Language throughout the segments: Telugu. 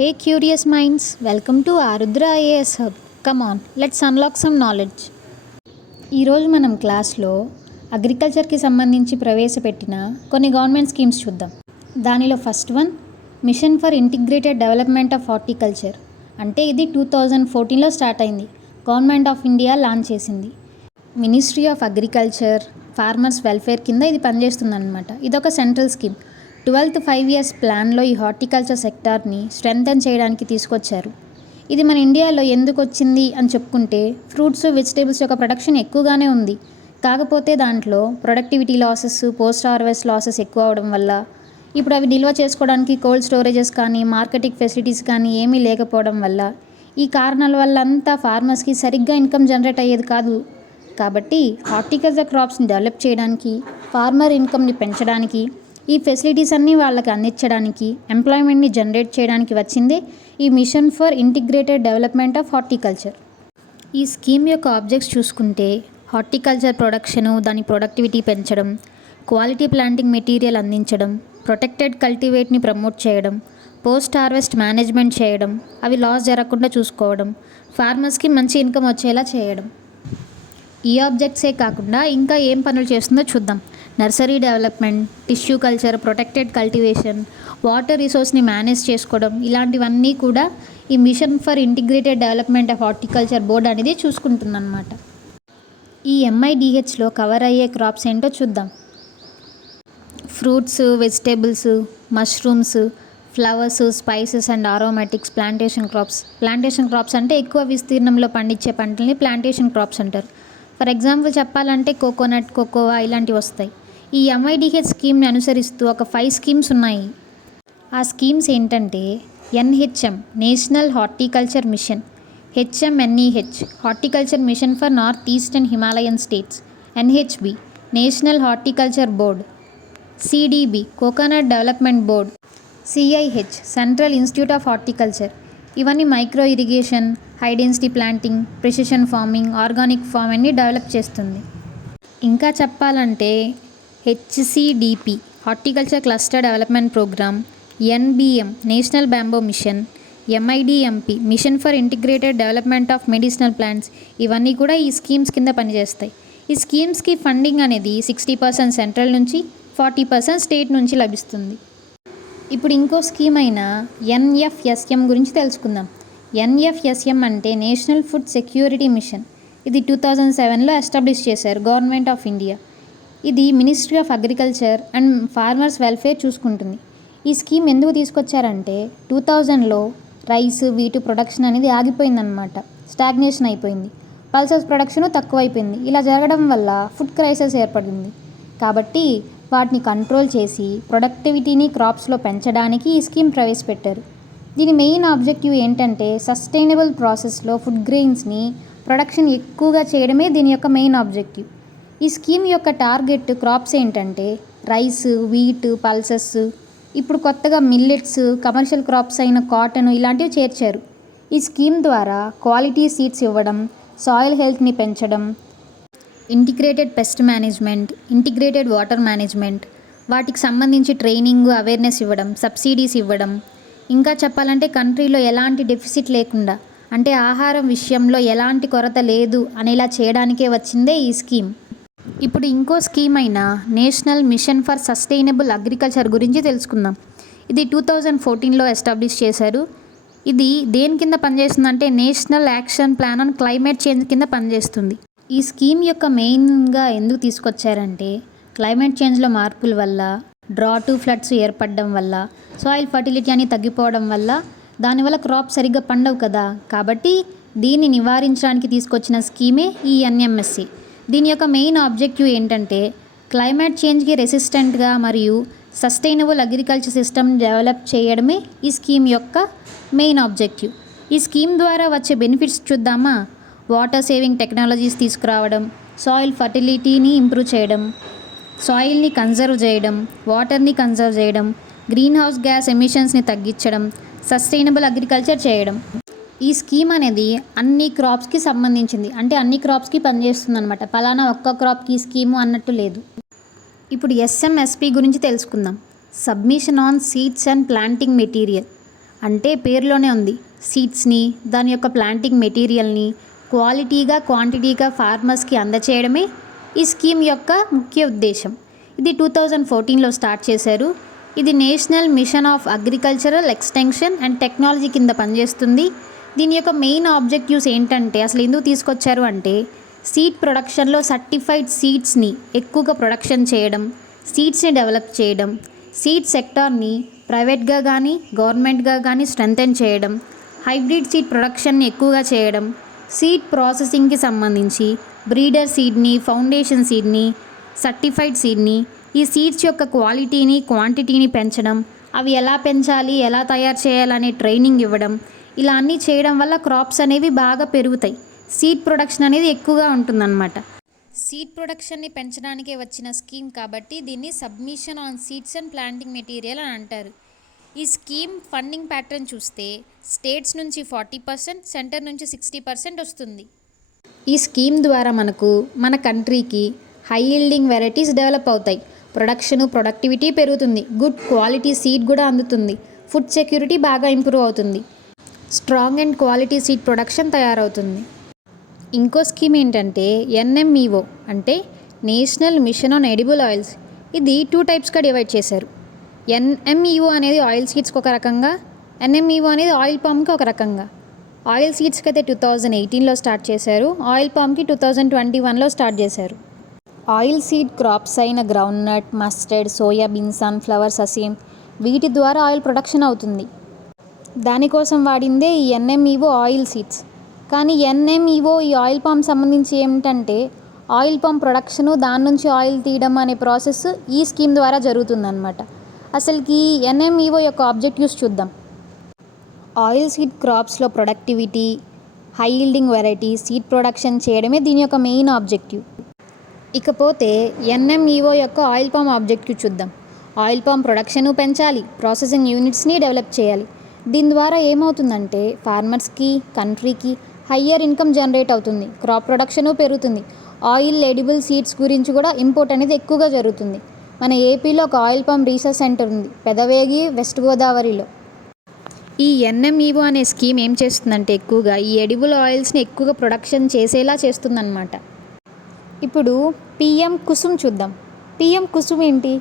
Hey curious minds, welcome to Arudra IAS Hub. Come on, let's unlock some knowledge. ఈరోజు మనం క్లాస్లో అగ్రికల్చర్కి సంబంధించి ప్రవేశపెట్టిన కొన్ని గవర్నమెంట్ స్కీమ్స్ చూద్దాం. దానిలో first one machine for integrated development of horticulture. అంటే ఇది 2014లో స్టార్ట్ అయింది. గవర్నమెంట్ ఆఫ్ ఇండియా లాంచ్ చేసింది. Ministry of agriculture, farmers welfare కింద ఇది పనిచేస్తుందన్నమాట. ఇదొక సెంట్రల్ స్కీమ్. 12th 5 years ప్లాన్లో ఈ హార్టికల్చర్ సెక్టార్ని స్ట్రెంథెన్ చేయడానికి తీసుకొచ్చారు. ఇది మన ఇండియాలో ఎందుకు వచ్చింది అని చెప్పుకుంటే ఫ్రూట్స్, వెజిటేబుల్స్ యొక్క ప్రొడక్షన్ ఎక్కువగానే ఉంది. కాకపోతే దాంట్లో productivity losses, post harvest losses ఎక్కువ అవడం వల్ల ఇప్పుడు అవి నిల్వ చేసుకోవడానికి కోల్డ్ స్టోరేజెస్ కానీ, మార్కెటింగ్ ఫెసిలిటీస్ కానీ ఏమీ లేకపోవడం వల్ల ఈ కారణాల వల్ల అంతా ఫార్మర్స్కి సరిగ్గా ఇన్కమ్ జనరేట్ అయ్యేది కాదు. కాబట్టి హార్టికల్చర్ క్రాప్స్ని డెవలప్ చేయడానికి, ఫార్మర్ ఇన్కమ్ని పెంచడానికి, ఈ ఫెసిలిటీస్ అన్నీ వాళ్ళకి అందించడానికి, ఎంప్లాయ్మెంట్ని జనరేట్ చేయడానికి వచ్చిందే ఈ mission for integrated development of horticulture. ఈ స్కీమ్ యొక్క ఆబ్జెక్ట్స్ చూసుకుంటే హార్టికల్చర్ ప్రొడక్షను, దాని ప్రొడక్టివిటీ పెంచడం, క్వాలిటీ ప్లాంటింగ్ మెటీరియల్ అందించడం, ప్రొటెక్టెడ్ కల్టివేట్ని ప్రమోట్ చేయడం, పోస్ట్ హార్వెస్ట్ మేనేజ్మెంట్ చేయడం, అవి లాస్ జరగకుండా చూసుకోవడం, ఫార్మర్స్కి మంచి ఇన్కమ్ వచ్చేలా చేయడం. ఈ ఆబ్జెక్ట్సే కాకుండా ఇంకా ఏం పనులు చేస్తుందో చూద్దాం. Nursery development, tissue culture, protected cultivation, water రిసోర్స్ని మేనేజ్ చేసుకోవడం, ఇలాంటివన్నీ కూడా ఈ mission for integrated development of horticulture board అనేది చూసుకుంటుందన్నమాట. ఈ MIDHలో కవర్ అయ్యే క్రాప్స్ ఏంటో చూద్దాం. Fruits, vegetables, mushrooms, flowers, spices and aromatics, plantation crops. Plantation crops అంటే ఎక్కువ విస్తీర్ణంలో పండించే పంటల్ని ప్లాంటేషన్ క్రాప్స్ అంటారు. ఫర్ ఎగ్జాంపుల్ చెప్పాలంటే కోకోనట్, కోకోవా ఇలాంటివి వస్తాయి. ఈ MIDH స్కీమ్ని అనుసరిస్తూ ఒక 5 స్కీమ్స్ ఉన్నాయి. ఆ స్కీమ్స్ ఏంటంటే NHM national horticulture mission, HMNEH horticulture mission for north eastern Himalayan states, NHB national horticulture board, CDB coconut development board, CIH central institute of horticulture. ఇవన్నీ micro irrigation, high density planting, precision farming, organic ఫార్మింగ్ని డెవలప్ చేస్తుంది. ఇంకా చెప్పాలంటే HCDP horticulture cluster development programme, NBM national bamboo mission, MIDMP mission for integrated development of medicinal plants, ఇవన్నీ కూడా ఈ స్కీమ్స్ కింద పనిచేస్తాయి. ఈ స్కీమ్స్కి ఫండింగ్ అనేది 60% సెంట్రల్ నుంచి, 40% స్టేట్ నుంచి లభిస్తుంది. ఇప్పుడు ఇంకో స్కీమ్ అయిన NFSM గురించి తెలుసుకుందాం. NFSM అంటే నేషనల్ ఫుడ్ సెక్యూరిటీ మిషన్. ఇది 2007లో ఎస్టాబ్లిష్ చేశారు గవర్నమెంట్ ఆఫ్ ఇండియా. ఇది ministry of agriculture and farmers welfare చూసుకుంటుంది. ఈ స్కీమ్ ఎందుకు తీసుకొచ్చారంటే 2000లో రైస్, వీటు ప్రొడక్షన్ అనేది ఆగిపోయిందనమాట. స్టాగ్నేషన్ అయిపోయింది. పల్సెస్ ప్రొడక్షన్ తక్కువైపోయింది. ఇలా జరగడం వల్ల ఫుడ్ క్రైసిస్ ఏర్పడింది. కాబట్టి వాటిని కంట్రోల్ చేసి ప్రొడక్టివిటీని క్రాప్స్లో పెంచడానికి ఈ స్కీమ్ ప్రవేశపెట్టారు. దీని మెయిన్ ఆబ్జెక్టివ్ ఏంటంటే సస్టైనబుల్ ప్రాసెస్లో ఫుడ్ గ్రెయిన్స్ని ప్రొడక్షన్ ఎక్కువగా చేయడమే దీని యొక్క మెయిన్ ఆబ్జెక్టివ్. ఈ స్కీమ్ యొక్క టార్గెట్ క్రాప్స్ ఏంటంటే రైస్, వీట్, పల్సెస్, ఇప్పుడు కొత్తగా మిల్లెట్స్, కమర్షియల్ క్రాప్స్ అయిన కాటన్ ఇలాంటివి చేర్చారు. ఈ స్కీమ్ ద్వారా క్వాలిటీ సీడ్స్ ఇవ్వడం, సాయిల్ హెల్త్ని పెంచడం, integrated pest management, integrated water management, వాటికి సంబంధించి ట్రైనింగ్, అవేర్నెస్ ఇవ్వడం, సబ్సిడీస్ ఇవ్వడం, ఇంకా చెప్పాలంటే కంట్రీలో ఎలాంటి డెఫిసిట్ లేకుండా, అంటే ఆహారం విషయంలో ఎలాంటి కొరత లేదు అనేలా చేయడానికే వచ్చిందే ఈ స్కీమ్. ఇప్పుడు ఇంకో స్కీమ్ అయిన national mission for sustainable agriculture గురించి తెలుసుకుందాం. ఇది 2014లో ఎస్టాబ్లిష్ చేశారు. ఇది దేని కింద పనిచేస్తుందంటే national action plan on climate change కింద పనిచేస్తుంది. ఈ స్కీమ్ యొక్క మెయిన్గా ఎందుకు తీసుకొచ్చారంటే క్లైమేట్ చేంజ్లో మార్పుల వల్ల, డ్రాటు, ఫ్లడ్స్ ఏర్పడడం వల్ల, సాయిల్ ఫర్టిలిటీ అని తగ్గిపోవడం వల్ల, దానివల్ల క్రాప్ సరిగ్గా పండవు కదా. కాబట్టి దీన్ని నివారించడానికి తీసుకొచ్చిన స్కీమే ఈ NMSA. దీని యొక్క మెయిన్ ఆబ్జెక్టివ్ ఏంటంటే క్లైమేట్ చేంజ్కి రెసిస్టెంట్గా మరియు సస్టైనబుల్ అగ్రికల్చర్ సిస్టమ్ డెవలప్ చేయడమే ఈ స్కీమ్ యొక్క మెయిన్ ఆబ్జెక్టివ్. ఈ స్కీమ్ ద్వారా వచ్చే బెనిఫిట్స్ చూద్దామా. వాటర్ సేవింగ్ టెక్నాలజీస్ తీసుకురావడం, సాయిల్ ఫర్టిలిటీని ఇంప్రూవ్ చేయడం, సాయిల్ని కన్జర్వ్ చేయడం, వాటర్ని కన్జర్వ్ చేయడం, గ్రీన్ హౌస్ గ్యాస్ ఎమిషన్స్ని తగ్గించడం, సస్టైనబుల్ అగ్రికల్చర్ చేయడం. ఈ స్కీమ్ అనేది అన్ని క్రాప్స్కి సంబంధించింది. అంటే అన్ని క్రాప్స్కి పనిచేస్తుంది అనమాట. పలానా ఒక్క క్రాప్కి స్కీము అన్నట్టు లేదు. ఇప్పుడు SMSP గురించి తెలుసుకుందాం. Submission on seeds and planting material. అంటే పేరులోనే ఉంది. సీడ్స్ని, దాని యొక్క ప్లాంటింగ్ మెటీరియల్ని క్వాలిటీగా, క్వాంటిటీగా ఫార్మర్స్కి అందచేయడమే ఈ స్కీమ్ యొక్క ముఖ్య ఉద్దేశం. ఇది 2014లో స్టార్ట్ చేశారు. ఇది national mission of agricultural extension and technology కింద పనిచేస్తుంది. దీని యొక్క మెయిన్ ఆబ్జెక్టివ్స్ ఏంటంటే, అసలు ఎందుకు తీసుకొచ్చారు అంటే, సీడ్ ప్రొడక్షన్లో సర్టిఫైడ్ సీడ్స్ని ఎక్కువగా ప్రొడక్షన్ చేయడం, సీడ్స్ని డెవలప్ చేయడం, సీడ్ సెక్టార్ని ప్రైవేట్గా కానీ గవర్నమెంట్గా కానీ స్ట్రెంథెన్ చేయడం, హైబ్రిడ్ సీడ్ ప్రొడక్షన్ని ఎక్కువగా చేయడం, సీడ్ ప్రాసెసింగ్కి సంబంధించి బ్రీడర్ సీడ్ని, ఫౌండేషన్ సీడ్ని, సర్టిఫైడ్ సీడ్ని, ఈ సీడ్స్ యొక్క క్వాలిటీని, క్వాంటిటీని పెంచడం, అవి ఎలా పెంచాలి, ఎలా తయారు చేయాలనే ట్రైనింగ్ ఇవ్వడం, ఇలా అన్నీ చేయడం వల్ల క్రాప్స్ అనేవి బాగా పెరుగుతాయి. సీడ్ ప్రొడక్షన్ అనేది ఎక్కువగా ఉంటుందన్నమాట. సీడ్ ప్రొడక్షన్ని పెంచడానికే వచ్చిన స్కీమ్ కాబట్టి దీన్ని submission on seeds and planting material అని అంటారు. ఈ స్కీమ్ ఫండింగ్ ప్యాటర్న్ చూస్తే స్టేట్స్ నుంచి 40%, సెంటర్ నుంచి 60% వస్తుంది. ఈ స్కీమ్ ద్వారా మన కంట్రీకి హై ఈల్డింగ్ వెరైటీస్ డెవలప్ అవుతాయి, ప్రొడక్టివిటీ పెరుగుతుంది, గుడ్ క్వాలిటీ సీడ్ కూడా అందుతుంది, ఫుడ్ సెక్యూరిటీ బాగా ఇంప్రూవ్ అవుతుంది, strong and quality seed production తయారవుతుంది. ఇంకో స్కీమ్ ఏంటంటే NMEO, అంటే national mission on edible oils. ఇది 2 టైప్స్గా డివైడ్ చేశారు. NMEO అనేది ఆయిల్ సీడ్స్కి ఒక రకంగా, NMEO అనేది ఆయిల్ పామ్కి ఒక రకంగా. ఆయిల్ సీడ్స్కి అయితే 2018లో స్టార్ట్ చేశారు, ఆయిల్ పామ్కి 2021లో స్టార్ట్ చేశారు. ఆయిల్ సీడ్ క్రాప్స్ అయిన groundnut, mustard, soybean, sunflower, sesame వీటి ద్వారా ఆయిల్ ప్రొడక్షన్ అవుతుంది. దానికోసం వాడిందే ఈ NMEO ఆయిల్ సీడ్స్. కానీ NMEO ఈ ఆయిల్ పామ్ సంబంధించి ఏమిటంటే, ఆయిల్ పామ్ ప్రొడక్షను, దాని నుంచి ఆయిల్ తీయడం అనే ప్రాసెస్ ఈ స్కీమ్ ద్వారా జరుగుతుందన్నమాట. అసలుకి NMEO యొక్క ఆబ్జెక్టివ్స్ చూద్దాం. ఆయిల్ సీడ్ క్రాప్స్లో productivity, high yielding variety, seed production చేయడమే దీని యొక్క మెయిన్ ఆబ్జెక్టివ్. ఇకపోతే NMEO యొక్క ఆయిల్ పామ్ ఆబ్జెక్టివ్ చూద్దాం. ఆయిల్ పామ్ ప్రొడక్షను పెంచాలి, ప్రాసెసింగ్ యూనిట్స్ని డెవలప్ చేయాలి. దీని ద్వారా ఏమవుతుందంటే ఫార్మర్స్కి, కంట్రీకి హయ్యర్ ఇన్కమ్ జనరేట్ అవుతుంది, క్రాప్ ప్రొడక్షను పెరుగుతుంది, ఆయిల్ ఎడిబుల్ సీడ్స్ గురించి కూడా ఇంపోర్ట్ అనేది ఎక్కువగా జరుగుతుంది. మన ఏపీలో ఒక ఆయిల్ పామ్ రీసెర్చ్ సెంటర్ ఉంది, పెదవేగి, వెస్ట్ గోదావరిలో. ఈ NMEO అనే స్కీమ్ ఏం చేస్తుందంటే ఎక్కువగా ఈ ఎడిబుల్ ఆయిల్స్ని ఎక్కువగా ప్రొడక్షన్ చేసేలా చేస్తుందన్నమాట. ఇప్పుడు PM కుసుమ్ చూద్దాం. PM కుసుమ్ ఏంటి?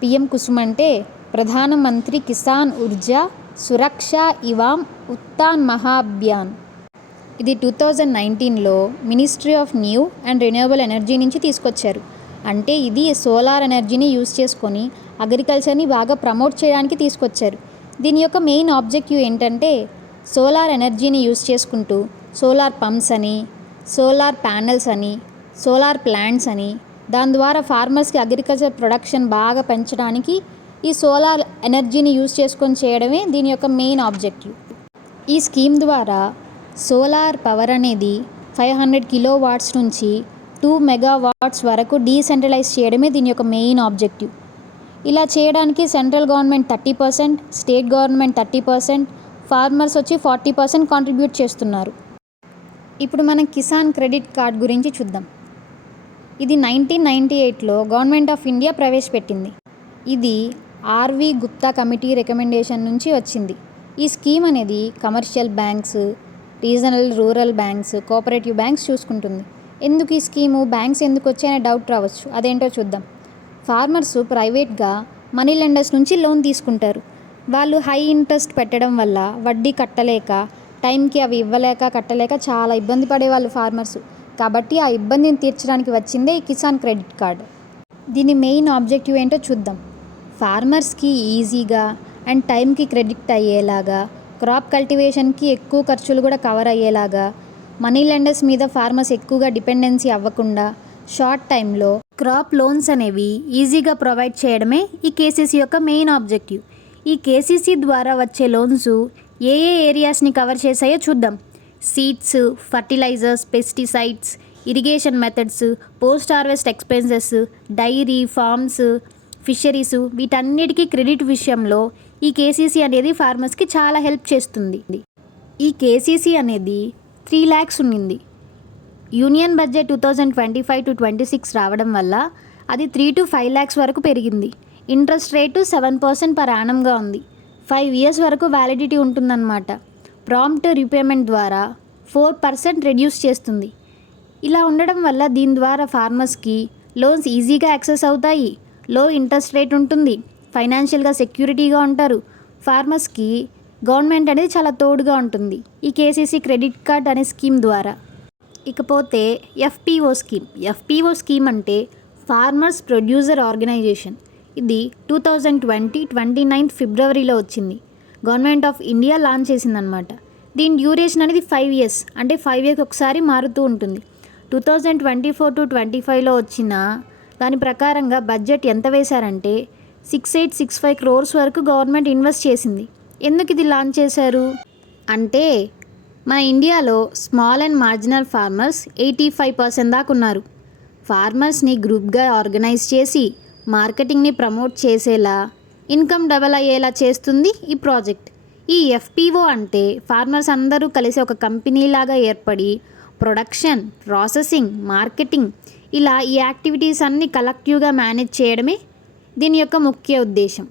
PM కుసుమ్ అంటే ప్రధానమంత్రి కిసాన్ ఉర్జా సురక్ష ఇవామ్ ఉత్థాన్ మహాభియాన్. ఇది 2019లో ministry of new and renewable energy నుంచి తీసుకొచ్చారు. అంటే ఇది సోలార్ ఎనర్జీని యూజ్ చేసుకొని అగ్రికల్చర్ని బాగా ప్రమోట్ చేయడానికి తీసుకొచ్చారు. దీని యొక్క మెయిన్ ఆబ్జెక్టివ్ ఏంటంటే, సోలార్ ఎనర్జీని యూజ్ చేసుకుంటూ సోలార్ పంప్స్ అని, సోలార్ ప్యానెల్స్ అని, సోలార్ ప్లాంట్స్ అని, దాని ద్వారా ఫార్మర్స్కి అగ్రికల్చర్ ప్రొడక్షన్ బాగా పెంచడానికి ఈ సోలార్ ఎనర్జీని యూజ్ చేసుకొని చేయడమే దీని యొక్క మెయిన్ ఆబ్జెక్టివ్. ఈ స్కీమ్ ద్వారా సోలార్ పవర్ అనేది 500 కిలోవాట్స్ నుంచి 2 మెగావాట్స్ వరకు డీసెంట్రలైజ్ చేయడమే దీని యొక్క మెయిన్ ఆబ్జెక్టివ్. ఇలా చేయడానికి central government 30%, state government 30%, farmers వచ్చి 40% కాంట్రిబ్యూట్ చేస్తున్నారు. ఇప్పుడు మనం కిసాన్ క్రెడిట్ కార్డ్ గురించి చూద్దాం. ఇది 1998లో గవర్నమెంట్ ఆఫ్ ఇండియా ప్రవేశపెట్టింది. ఇది RV గుప్తా కమిటీ రికమెండేషన్ నుంచి వచ్చింది. ఈ స్కీమ్ అనేది commercial banks, regional rural banks, cooperative banks చూసుకుంటుంది. ఎందుకు ఈ స్కీము, బ్యాంక్స్ ఎందుకు వచ్చాయనే డౌట్ రావచ్చు. అదేంటో చూద్దాం. ఫార్మర్స్ ప్రైవేట్గా మనీ లెండర్స్ నుంచి లోన్ తీసుకుంటారు. వాళ్ళు హై ఇంట్రెస్ట్ పెట్టడం వల్ల వడ్డీ కట్టలేక, టైంకి అవి ఇవ్వలేక, కట్టలేక చాలా ఇబ్బంది పడేవాళ్ళు ఫార్మర్స్. కాబట్టి ఆ ఇబ్బందిని తీర్చడానికి వచ్చిందే ఈ కిసాన్ క్రెడిట్ కార్డ్. దీని మెయిన్ ఆబ్జెక్టివ్ ఏంటో చూద్దాం. ఫార్మర్స్కి ఈజీగా అండ్ టైంకి క్రెడిట్ అయ్యేలాగా, క్రాప్ కల్టివేషన్కి ఎక్కువ ఖర్చులు కూడా కవర్ అయ్యేలాగా, మనీ లెండర్స్ మీద ఫార్మర్స్ ఎక్కువగా డిపెండెన్సీ అవ్వకుండా షార్ట్ టైంలో క్రాప్ లోన్స్ అనేవి ఈజీగా ప్రొవైడ్ చేయడమే ఈ KCC యొక్క మెయిన్ ఆబ్జెక్టివ్. ఈ KCC ద్వారా వచ్చే లోన్స్ ఏ ఏరియాస్ని కవర్ చేశాయో చూద్దాం. Seeds, fertilisers, pesticides, irrigation methods, post harvest expenses, dairy farms, fisheries, వీటన్నిటికీ క్రెడిట్ విషయంలో ఈ KCC అనేది ఫార్మర్స్కి చాలా హెల్ప్ చేస్తుంది. ఈ KCC అనేది 3 lakhs ఉన్నింది. యూనియన్ బడ్జెట్ 2025-26 రావడం వల్ల అది 3 to 5 lakhs వరకు పెరిగింది. ఇంట్రెస్ట్ రేటు 7% per annumగా ఉంది. 5 ఇయర్స్ వరకు వ్యాలిడిటీ ఉంటుందన్నమాట. ప్రాంప్ట్ రీపేమెంట్ ద్వారా 4% రెడ్యూస్ చేస్తుంది. ఇలా ఉండడం వల్ల దీని ద్వారా ఫార్మర్స్కి లోన్స్ ఈజీగా యాక్సెస్ అవుతాయి. లో ఇంట్రెస్ట్ రేట్ ఉంటుంది. ఫైనాన్షియల్గా సెక్యూరిటీగా ఉంటారు. ఫార్మర్స్కి గవర్నమెంట్ అనేది చాలా తోడుగా ఉంటుంది ఈ కేసీసీ క్రెడిట్ కార్డ్ అనే స్కీమ్ ద్వారా. ఇకపోతే ఎఫ్పిఓ స్కీమ్ అంటే ఫార్మర్స్ ప్రొడ్యూసర్ ఆర్గనైజేషన్. ఇది 2029 ఫిబ్రవరిలో వచ్చింది. గవర్నమెంట్ ఆఫ్ ఇండియా లాంచ్ చేసిందనమాట. దీని డ్యూరేషన్ అనేది 5 ఇయర్స్, అంటే 5 ఇయర్స్ ఒకసారి మారుతూ ఉంటుంది. 2024 to 25లో వచ్చిన దాని ప్రకారంగా బడ్జెట్ ఎంత వేశారంటే 6865 crores వరకు గవర్నమెంట్ ఇన్వెస్ట్ చేసింది. ఎందుకు ఇది లాంచ్ చేశారు అంటే మన ఇండియాలో స్మాల్ అండ్ మార్జినల్ ఫార్మర్స్ 85% దాకా ఉన్నారు. ఫార్మర్స్ని గ్రూప్గా ఆర్గనైజ్ చేసి మార్కెటింగ్ని ప్రమోట్ చేసేలా, ఇన్కమ్ డబల్ అయ్యేలా చేస్తుంది ఈ ప్రాజెక్ట్. ఈ ఎఫ్పిఓ అంటే ఫార్మర్స్ అందరూ కలిసి ఒక కంపెనీలాగా ఏర్పడి ప్రొడక్షన్, ప్రాసెసింగ్, మార్కెటింగ్ ఇలా ఈ యాక్టివిటీస్ అన్నీ కలెక్టివ్గా మేనేజ్ చేయడమే దీని యొక్క ముఖ్య ఉద్దేశం.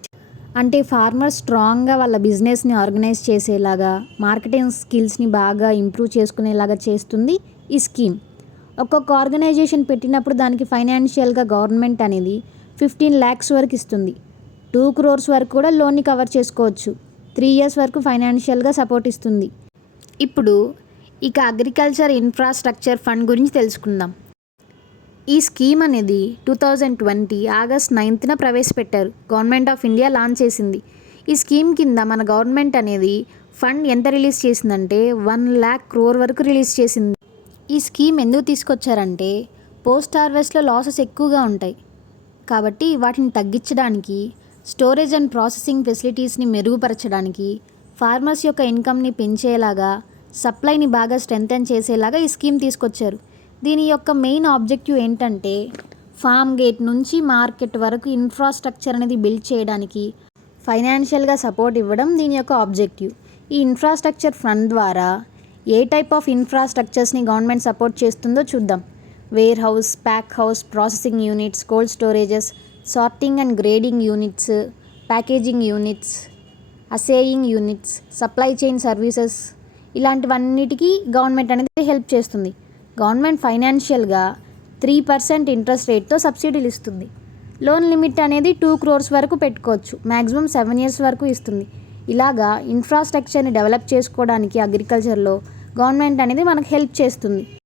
అంటే ఫార్మర్స్ స్ట్రాంగ్గా వాళ్ళ బిజినెస్ని ఆర్గనైజ్ చేసేలాగా, మార్కెటింగ్ స్కిల్స్ని బాగా ఇంప్రూవ్ చేసుకునేలాగా చేస్తుంది ఈ స్కీమ్. ఒక్కొక్క ఆర్గనైజేషన్ పెట్టినప్పుడు దానికి ఫైనాన్షియల్గా గవర్నమెంట్ అనేది 15 lakhs వరకు ఇస్తుంది. 2 crores వరకు కూడా లోన్ని కవర్ చేసుకోవచ్చు. 3 years వరకు ఫైనాన్షియల్గా సపోర్ట్ ఇస్తుంది. ఇప్పుడు ఇక అగ్రికల్చర్ ఇన్ఫ్రాస్ట్రక్చర్ ఫండ్ గురించి తెలుసుకుందాం. ఈ స్కీమ్ అనేది 2020 August 9న ప్రవేశపెట్టారు. గవర్నమెంట్ ఆఫ్ ఇండియా లాంచ్ చేసింది. ఈ స్కీమ్ కింద మన గవర్నమెంట్ అనేది ఫండ్ ఎంత రిలీజ్ చేసిందంటే 1 lakh crore వరకు రిలీజ్ చేసింది. ఈ స్కీమ్ ఎందుకు తీసుకొచ్చారంటే పోస్ట్ హార్వెస్ట్లో లాసెస్ ఎక్కువగా ఉంటాయి కాబట్టి వాటిని తగ్గించడానికి, స్టోరేజ్ అండ్ ప్రాసెసింగ్ ఫెసిలిటీస్ని మెరుగుపరచడానికి, ఫార్మర్స్ యొక్క ఇన్కమ్ని పెంచేలాగా, సప్లైని బాగా స్ట్రెంథెన్ చేసేలాగా ఈ స్కీమ్ తీసుకొచ్చారు. దీని యొక్క మెయిన్ ఆబ్జెక్టివ్ ఏంటంటే ఫామ్ గేట్ నుంచి మార్కెట్ వరకు ఇన్ఫ్రాస్ట్రక్చర్ అనేది బిల్డ్ చేయడానికి ఫైనాన్షియల్గా సపోర్ట్ ఇవ్వడం దీని యొక్క ఆబ్జెక్టివ్. ఈ ఇన్ఫ్రాస్ట్రక్చర్ ఫండ్ ద్వారా ఏ టైప్ ఆఫ్ ఇన్ఫ్రాస్ట్రక్చర్స్ని గవర్నమెంట్ సపోర్ట్ చేస్తుందో చూద్దాం. Warehouse, pack house, processing units, cold storages, sorting and grading units, packaging units, assaying units, supply chain services ఇలాంటివన్నిటికీ గవర్నమెంట్ అనేది హెల్ప్ చేస్తుంది. గవర్నమెంట్ ఫైనాన్షియల్గా 3% ఇంట్రెస్ట్ రేట్తో సబ్సిడీలు ఇస్తుంది. లోన్ లిమిట్ అనేది 2 crores వరకు పెట్టుకోవచ్చు. మ్యాక్సిమం 7 years వరకు ఇస్తుంది. ఇలాగా ఇన్ఫ్రాస్ట్రక్చర్ని డెవలప్ చేసుకోవడానికి అగ్రికల్చర్లో గవర్నమెంట్ అనేది మనకు హెల్ప్ చేస్తుంది.